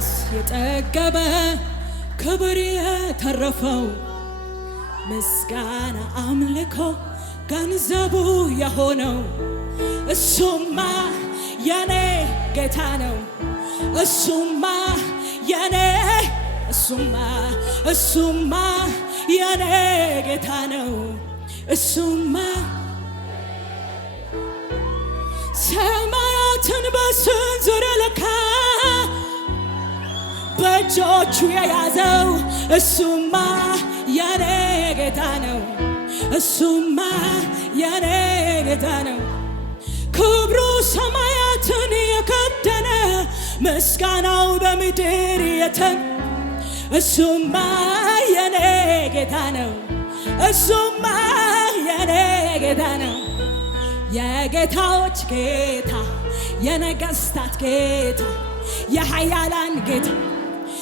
ሞገስ የጠገበ ክብር የተረፈው ምስጋና አምልኮ ገንዘቡ የሆነው እሱማ የኔ ጌታ ነው። እሱማ የኔ እሱማ የኔ ጌታ ነው። እሱማ ሰማያትን በስንዝር ለካ በእጆቹ የያዘው እሱማ የኔ ጌታ ነው። እሱማ የኔ ጌታ ነው። ክብሩ ሰማያትን የከደነ ምስጋናው በምድር እሱማ የኔ ጌታ ነው። እሱማ የኔ ጌታ ነው። የጌታዎች ጌታ የነገስታት ጌታ የኃያላን ጌታ